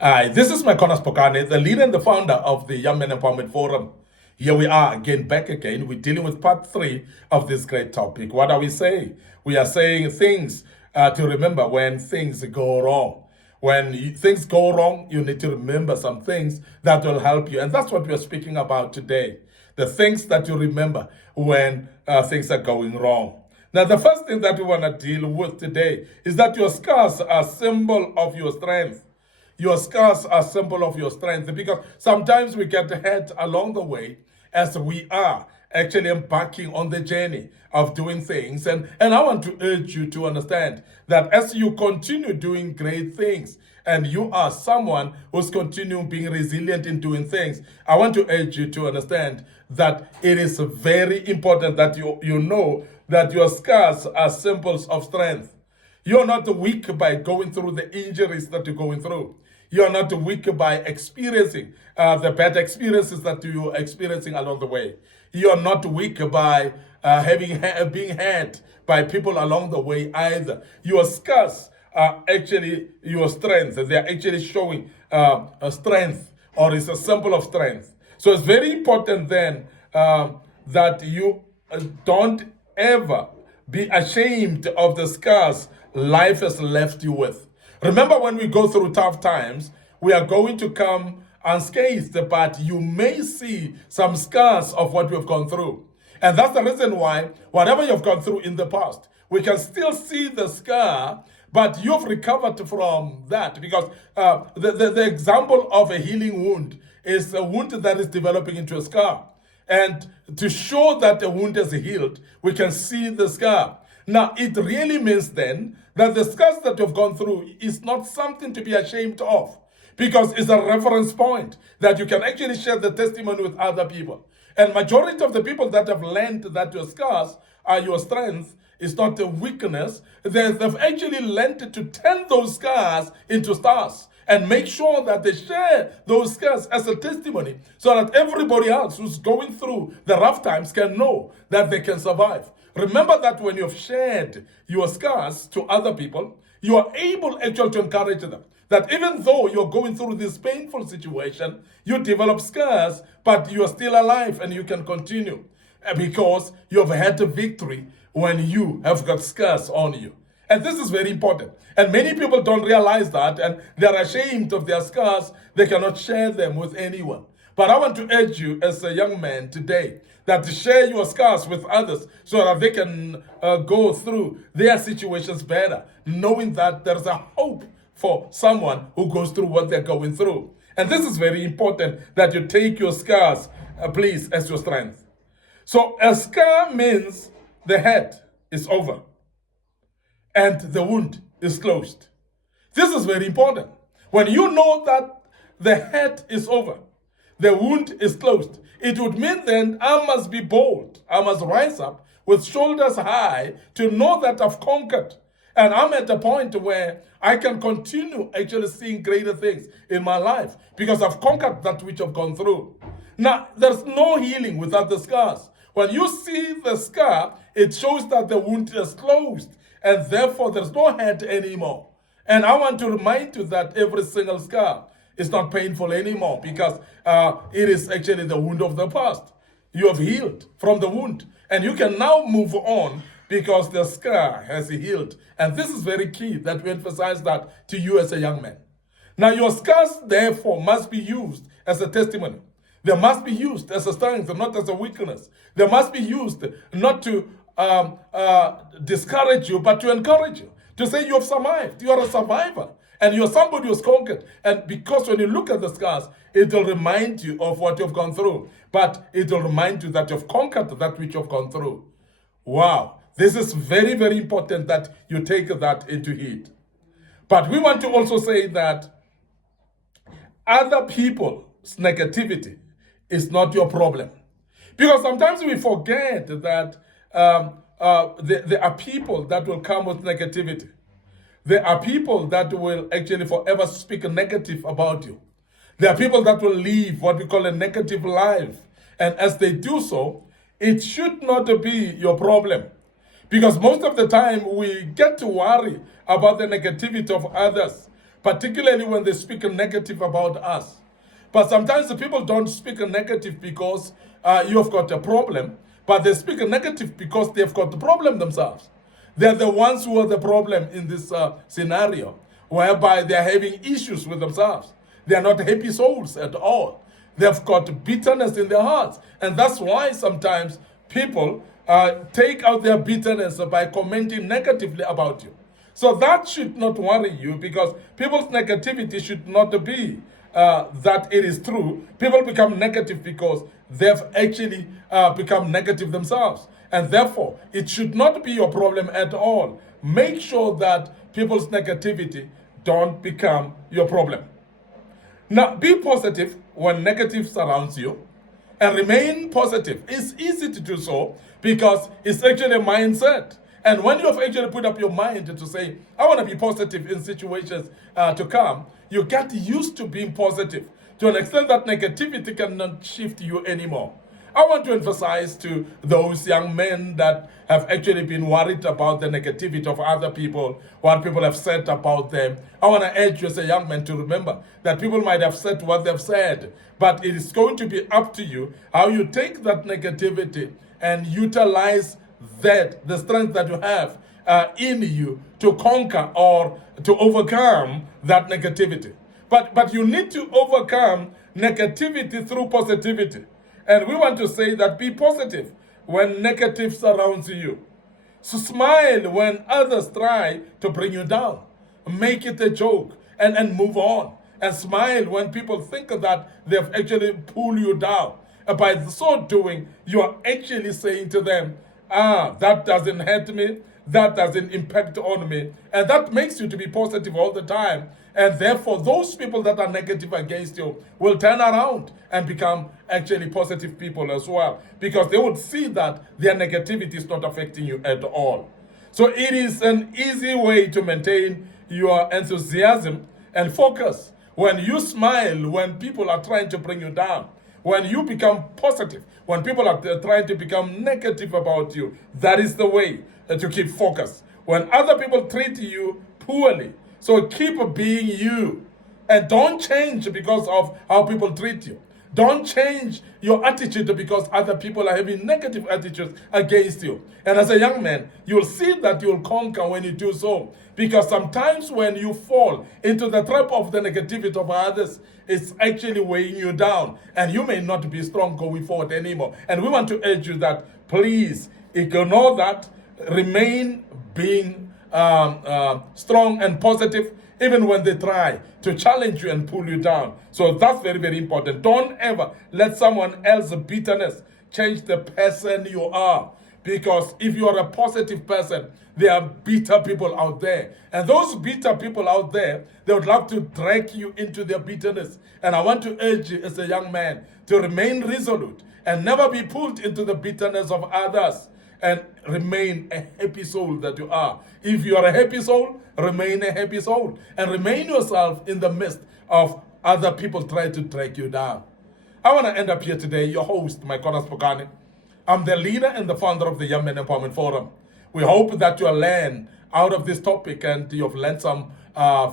Hi, this is MIcornus Phokane, the leader and the founder of the Young Men Empowerment Forum. Here we are again, back again. We're dealing with part 3 of this great topic. What are we saying? We are saying things to remember when things go wrong. When things go wrong, you need to remember some things that will help you. And that's what we're speaking about today. The things that you remember when things are going wrong. Now, the first thing that we want to deal with today is that your scars are a symbol of your strength. Your scars are a symbol of your strength, because sometimes we get hurt along the way as we are actually embarking on the journey of doing things. And I want to urge you to understand that as you continue doing great things and you are someone who's continuing being resilient in doing things, I want to urge you to understand that it is very important that you know that your scars are symbols of strength. You're not weak by going through the injuries that you're going through. You're not weak by experiencing the bad experiences that you're experiencing along the way. You're not weak by being hurt by people along the way either. Your scars are actually your strength. They're actually showing a strength, or is a symbol of strength. So it's very important then that you don't ever be ashamed of the scars life has left you with. Remember, when we go through tough times, we are going to come unscathed, but you may see some scars of what we've gone through. And that's the reason why, whatever you've gone through in the past, we can still see the scar, but you've recovered from that. Because the example of a healing wound is a wound that is developing into a scar. And to show that the wound is healed, we can see the scar. Now, it really means then that the scars that you've gone through is not something to be ashamed of, because it's a reference point that you can actually share the testimony with other people. And majority of the people that have learned that your scars are your strength is not a weakness, they've actually learned to turn those scars into stars and make sure that they share those scars as a testimony, so that everybody else who's going through the rough times can know that they can survive. Remember that when you've shared your scars to other people, you are able actually to encourage them. That even though you're going through this painful situation, you develop scars, but you are still alive and you can continue, because you've had a victory when you have got scars on you. And this is very important. And many people don't realize that, and they're ashamed of their scars. They cannot share them with anyone. But I want to urge you as a young man today that to share your scars with others so that they can go through their situations better, knowing that there's a hope for someone who goes through what they're going through. And this is very important, that you take your scars, please, as your strength. So a scar means the hurt is over and the wound is closed. This is very important. When you know that the hurt is over, the wound is closed, it would mean then I must be bold. I must rise up with shoulders high to know that I've conquered. And I'm at a point where I can continue actually seeing greater things in my life, because I've conquered that which I've gone through. Now, there's no healing without the scars. When you see the scar, it shows that the wound is closed, and therefore there's no hurt anymore. And I want to remind you that every single scar is not painful anymore, because it is actually the wound of the past. You have healed from the wound, and you can now move on because the scar has healed. And this is very key that we emphasize that to you as a young man. Now, your scars, therefore, must be used as a testimony. They must be used as a strength, not as a weakness. They must be used not to discourage you, but to encourage you, to say you have survived. You are a survivor, and you're somebody who's conquered. And because when you look at the scars, it will remind you of what you've gone through, but it will remind you that you've conquered that which you've gone through. Wow. This is very, very important that you take that into heed. But we want to also say that other people's negativity is not your problem. Because sometimes we forget that there are people that will come with negativity. There are people that will actually forever speak negative about you. There are people that will live what we call a negative life. And as they do so, it should not be your problem. Because most of the time we get to worry about the negativity of others particularly when they speak negative about us. But sometimes the people don't speak negative because you've got a problem, but they speak negative because they've got the problem themselves. They're the ones who are the problem in this scenario, whereby they're having issues with themselves. They're not happy souls at all. They've got bitterness in their hearts. And that's why sometimes people take out their bitterness by commenting negatively about you. So that should not worry you, because people's negativity should not be that it is true. People become negative because they've actually become negative themselves. And therefore, it should not be your problem at all. Make sure that people's negativity don't become your problem. Now, be positive when negative surrounds you, and remain positive. It's easy to do so because it's actually a mindset. And when you've actually put up your mind to say, I want to be positive in situations to come, you get used to being positive to an extent that negativity cannot shift you anymore. I want to emphasize to those young men that have actually been worried about the negativity of other people, what people have said about them. I want to urge you as a young man to remember that people might have said what they've said, but it is going to be up to you how you take that negativity and utilize that, the strength that you have in you to conquer or to overcome that negativity. But you need to overcome negativity through positivity. And we want to say that be positive when negative surrounds you. So smile when others try to bring you down. Make it a joke and move on. And smile when people think that they've actually pulled you down. And by so doing, you are actually saying to them, that doesn't hurt me, that doesn't impact on me. And that makes you to be positive all the time. And therefore, those people that are negative against you will turn around and become actually positive people as well, because they would see that their negativity is not affecting you at all. So it is an easy way to maintain your enthusiasm and focus. When you smile, when people are trying to bring you down, when you become positive, when people are trying to become negative about you, that is the way to keep focus. When other people treat you poorly, so keep being you. And don't change because of how people treat you. Don't change your attitude because other people are having negative attitudes against you. And as a young man, you'll see that you'll conquer when you do so. Because sometimes when you fall into the trap of the negativity of others, it's actually weighing you down. And you may not be strong going forward anymore. And we want to urge you that please ignore that. Remain being strong and positive, even when they try to challenge you and pull you down. So that's very, very important. Don't ever let someone else's bitterness change the person you are. Because if you are a positive person, there are bitter people out there. And those bitter people out there, they would love to drag you into their bitterness. And I want to urge you as a young man to remain resolute and never be pulled into the bitterness of others. And remain a happy soul that you are. If you are a happy soul, remain a happy soul. And remain yourself in the midst of other people trying to drag you down. I want to end up here today, your host, MIcornus Phokane. I'm the leader and the founder of the Young Men Empowerment Forum. We hope that you'll learn out of this topic and you've learned some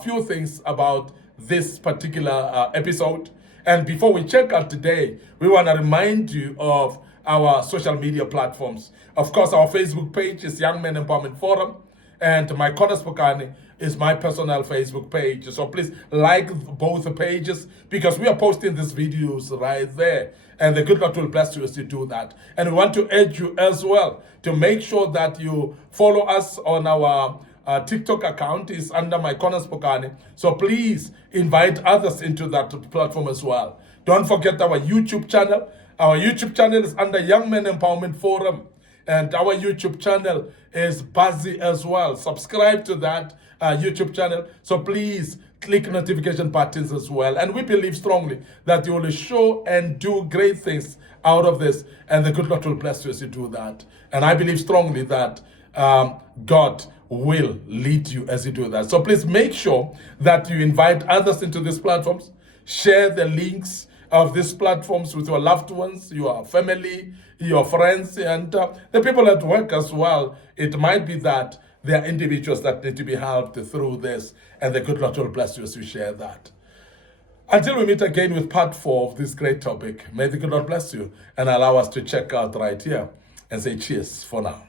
few things about this particular episode. And before we check out today, we want to remind you of our social media platforms. Of course, our Facebook page is Young Men Empowerment Forum, and MIcornus Phokane is my personal Facebook page. So please like both pages, because we are posting these videos right there. And the good Lord will bless you as you do that. And we want to urge you as well to make sure that you follow us on our TikTok account is under MIcornus Phokane. So please invite others into that platform as well. Don't forget our YouTube channel. Our YouTube channel is under Young Men Empowerment Forum. And our YouTube channel is Buzzy as well. Subscribe to that YouTube channel. So please click notification buttons as well. And we believe strongly that you will show and do great things out of this. And the good Lord will bless you as you do that. And I believe strongly that God will lead you as you do that. So please make sure that you invite others into these platforms. Share the links of these platforms with your loved ones, your family, your friends, and the people at work as well. It might be that There are individuals that need to be helped through this, and the good Lord will bless you as we share that. Until we meet again with part 4 of this great topic, may the good Lord bless you and allow us to check out right here and say cheers for now.